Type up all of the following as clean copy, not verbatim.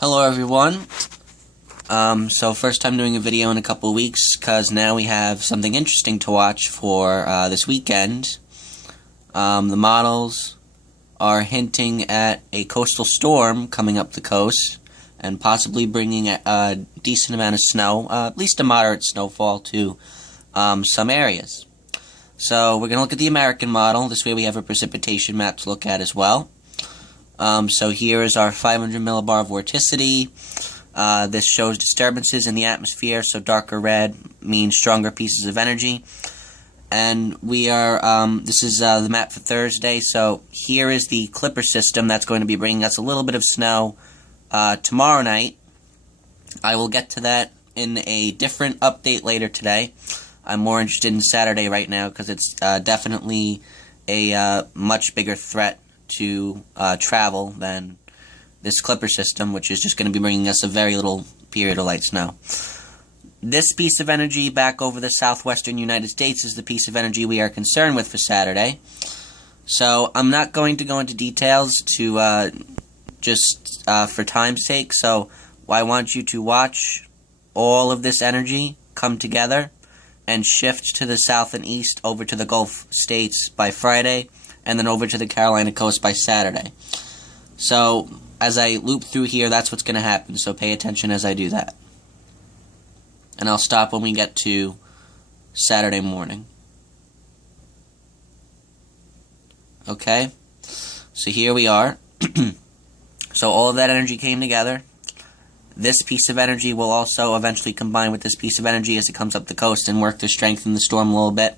Hello everyone. So first time doing a video in a couple of weeks because now we have something interesting to watch for this weekend. The models are hinting at a coastal storm coming up the coast and possibly bringing a decent amount of snow, at least a moderate snowfall to some areas. So we're going to look at the American model. This way we have a precipitation map to look at as well. So here is our 500 millibar vorticity. This shows disturbances in the atmosphere, so darker red means stronger pieces of energy. And we are, this is the map for Thursday, so here is the Clipper system that's going to be bringing us a little bit of snow tomorrow night. I will get to that in a different update later today. I'm more interested in Saturday right now because it's definitely a much bigger threat to travel than this Clipper system, which is just going to be bringing us a very little period of light snow. This piece of energy back over the southwestern United States is the piece of energy we are concerned with for Saturday. So I'm not going to go into details to just for time's sake, so I want you to watch all of this energy come together and shift to the south and east over to the Gulf states by Friday, and then over to the Carolina coast by Saturday. So, as I loop through here, that's what's going to happen, so pay attention as I do that. And I'll stop when we get to Saturday morning. Okay? So here we are. So all of that energy came together. This piece of energy will also eventually combine with this piece of energy as it comes up the coast and work to strengthen the storm a little bit.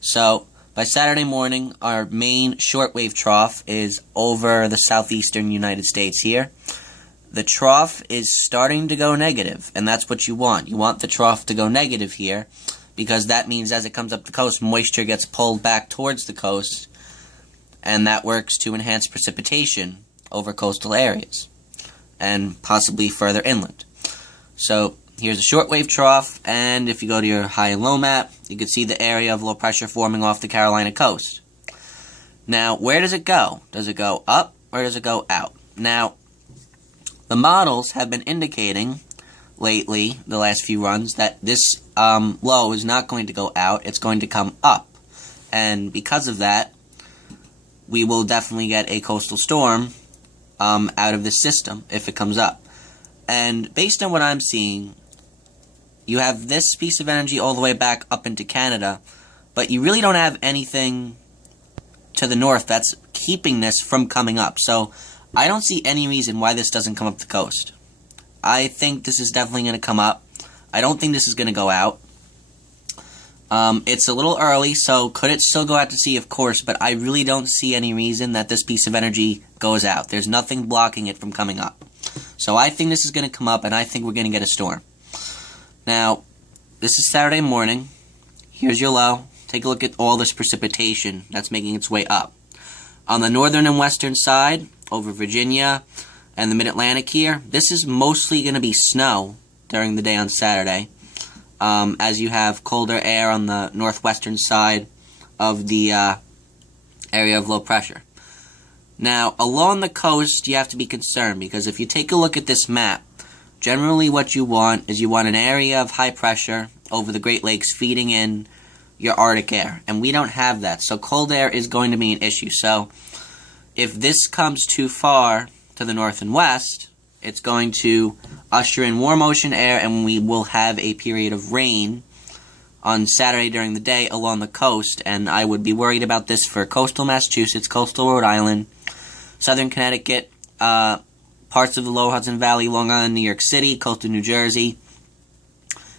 So, by Saturday morning, our main shortwave trough is over the southeastern United States here. The trough is starting to go negative, and that's what you want. You want the trough to go negative here, because that means as it comes up the coast, moisture gets pulled back towards the coast, and that works to enhance precipitation over coastal areas, and possibly further inland. So, here's a shortwave trough, and if you go to your high and low map, you can see the area of low pressure forming off the Carolina coast. Now, where does it go? Does it go up, or does it go out? Now, the models have been indicating lately, the last few runs, that this low is not going to go out, it's going to come up. And because of that, we will definitely get a coastal storm out of this system if it comes up. And based on what I'm seeing, you have this piece of energy all the way back up into Canada, but you really don't have anything to the north that's keeping this from coming up. So I don't see any reason why this doesn't come up the coast. I think this is definitely going to come up. I don't think this is going to go out. It's a little early, so could it still go out to sea? Of course, but I really don't see any reason that this piece of energy goes out. There's nothing blocking it from coming up. So I think this is going to come up, and I think we're going to get a storm. Now, this is Saturday morning. Here's your low. Take a look at all this precipitation that's making its way up. On the northern and western side, over Virginia and the mid-Atlantic here, this is mostly going to be snow during the day on Saturday, as you have colder air on the northwestern side of the area of low pressure. Now, along the coast, you have to be concerned, because if you take a look at this map, generally what you want is you want an area of high pressure over the Great Lakes feeding in your Arctic air, and we don't have that, so cold air is going to be an issue. So if this comes too far to the north and west, it's going to usher in warm ocean air, and we will have a period of rain on Saturday during the day along the coast, and I would be worried about this for coastal Massachusetts, coastal Rhode Island, southern Connecticut, parts of the lower Hudson Valley, Long Island, New York City, coastal New Jersey,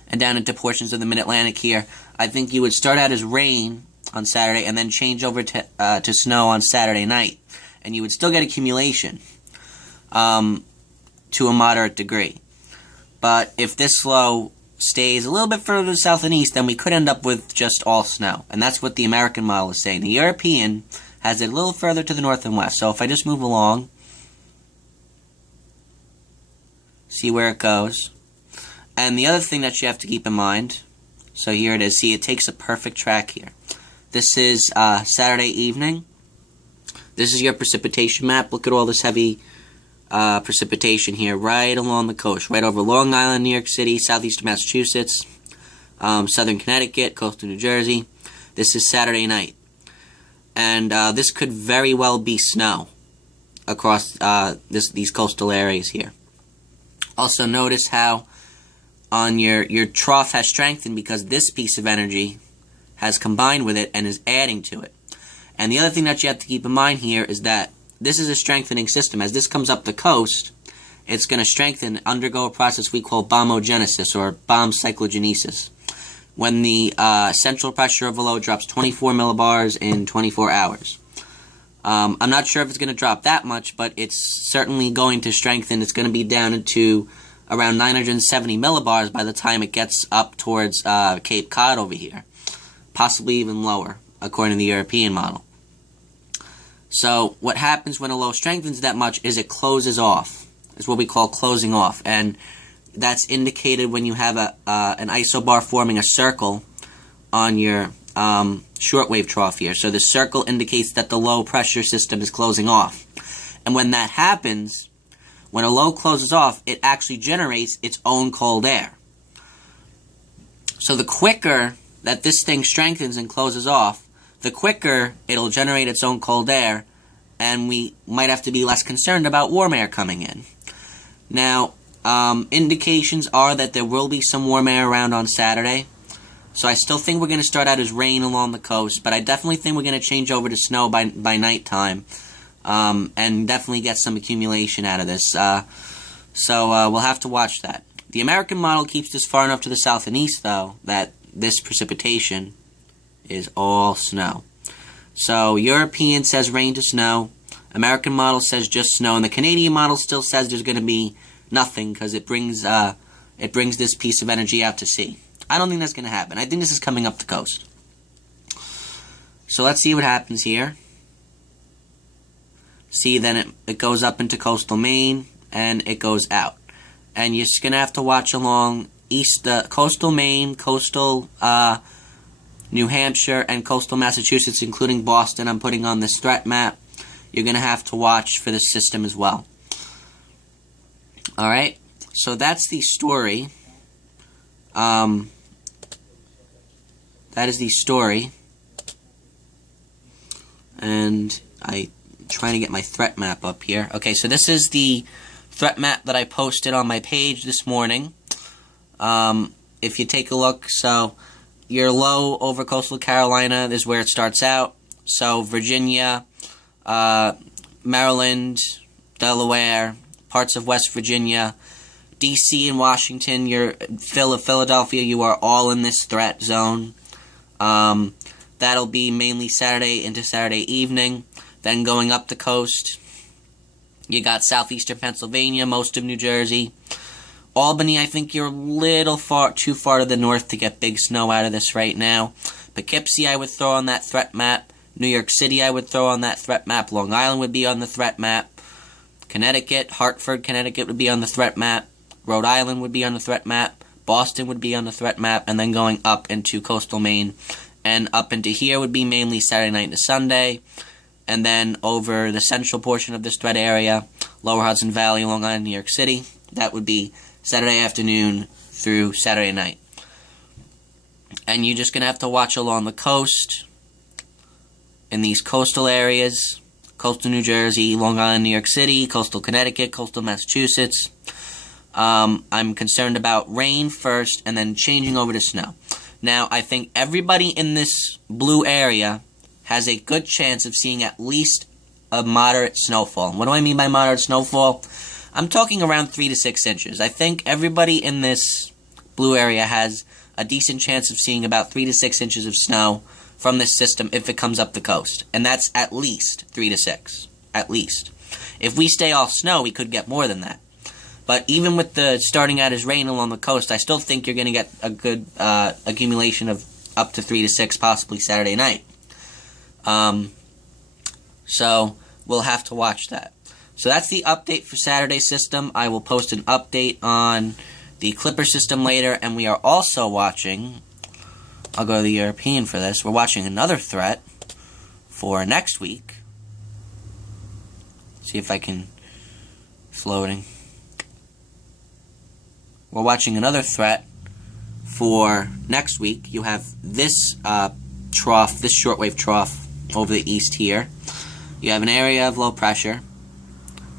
and down into portions of the mid-Atlantic here. I think you would start out as rain on Saturday and then change over to snow on Saturday night, and you would still get accumulation to a moderate degree. But if this low stays a little bit further south and east, then we could end up with just all snow, and that's what the American model is saying. The European has it a little further to the north and west. So if I just move along, see where it goes. And the other thing that you have to keep in mind, so here it is. See, it takes a perfect track here. This is Saturday evening. This is your precipitation map. Look at all this heavy precipitation here right along the coast, right over Long Island, New York City, southeastern Massachusetts, southern Connecticut, coastal New Jersey. This is Saturday night. And this could very well be snow across these coastal areas here. Also notice how on your trough has strengthened because this piece of energy has combined with it and is adding to it. And the other thing that you have to keep in mind here is that this is a strengthening system. As this comes up the coast, it's going to strengthen, undergo a process we call bombogenesis or bomb cyclogenesis, when the central pressure of a low drops 24 millibars in 24 hours. I'm not sure if it's going to drop that much, but it's certainly going to strengthen. It's going to be down into around 970 millibars by the time it gets up towards Cape Cod over here, possibly even lower, according to the European model. So what happens when a low strengthens that much is it closes off. It's what we call closing off, and that's indicated when you have an isobar forming a circle on your shortwave trough here. So the circle indicates that the low pressure system is closing off. And when that happens, when a low closes off, it actually generates its own cold air. So the quicker that this thing strengthens and closes off, the quicker it'll generate its own cold air, and we might have to be less concerned about warm air coming in. Now, indications are that there will be some warm air around on Saturday. So I still think we're going to start out as rain along the coast, but I definitely think we're going to change over to snow by nighttime, and definitely get some accumulation out of this. So we'll have to watch that. The American model keeps this far enough to the south and east, though, that this precipitation is all snow. So European says rain to snow, American model says just snow, and the Canadian model still says there's going to be nothing because it brings this piece of energy out to sea. I don't think that's going to happen. I think this is coming up the coast. So let's see what happens here. See, then it goes up into coastal Maine, and it goes out. And you're just going to have to watch along coastal Maine, coastal New Hampshire, and coastal Massachusetts, including Boston. I'm putting on this threat map. You're going to have to watch for this system as well. Alright, so that's the story. That is the story. And I'm trying to get my threat map up here. Okay, so this is the threat map that I posted on my page this morning. If you take a look, so your low over coastal Carolina is where it starts out. So Virginia, Maryland, Delaware, parts of West Virginia, D.C. and Washington, Philadelphia, you are all in this threat zone. That'll be mainly Saturday into Saturday evening. Then going up the coast, you got southeastern Pennsylvania, most of New Jersey. Albany, I think you're a little too far to the north to get big snow out of this right now. Poughkeepsie, I would throw on that threat map. New York City, I would throw on that threat map. Long Island would be on the threat map. Connecticut, Hartford, Connecticut would be on the threat map. Rhode Island would be on the threat map. Boston would be on the threat map. And then going up into coastal Maine. And up into here would be mainly Saturday night to Sunday. And then over the central portion of this threat area, Lower Hudson Valley, Long Island, New York City, that would be Saturday afternoon through Saturday night. And you're just going to have to watch along the coast, in these coastal areas, coastal New Jersey, Long Island, New York City, coastal Connecticut, coastal Massachusetts. I'm concerned about rain first and then changing over to snow. Now, I think everybody in this blue area has a good chance of seeing at least a moderate snowfall. What do I mean by moderate snowfall? I'm talking around 3 to 6 inches. I think everybody in this blue area has a decent chance of seeing about 3 to 6 inches of snow from this system if it comes up the coast. And that's at least 3 to 6. At least. If we stay off snow, we could get more than that. But even with the starting out as rain along the coast, I still think you're going to get a good accumulation of up to 3 to 6, possibly Saturday night. So we'll have to watch that. So that's the update for Saturday's system. I will post an update on the Clipper system later, and we are also watching, I'll go to the European for this, we're watching another threat for next week. See if I can floating. We're watching another threat for next week. You have this trough, this shortwave trough over the east here. You have an area of low pressure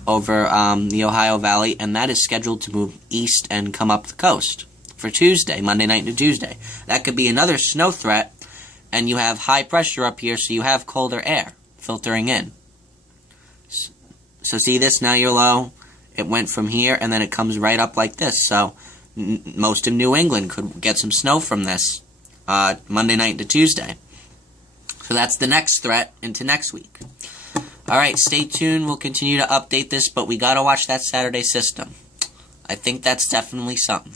over the Ohio Valley, and that is scheduled to move east and come up the coast for Tuesday, Monday night into Tuesday. That could be another snow threat, and you have high pressure up here, so you have colder air filtering in. So see this, now you're low. It went from here, and then it comes right up like this. So most of New England could get some snow from this Monday night to Tuesday. So that's the next threat into next week. Alright, stay tuned. We'll continue to update this, but we gotta watch that Saturday system. I think that's definitely something.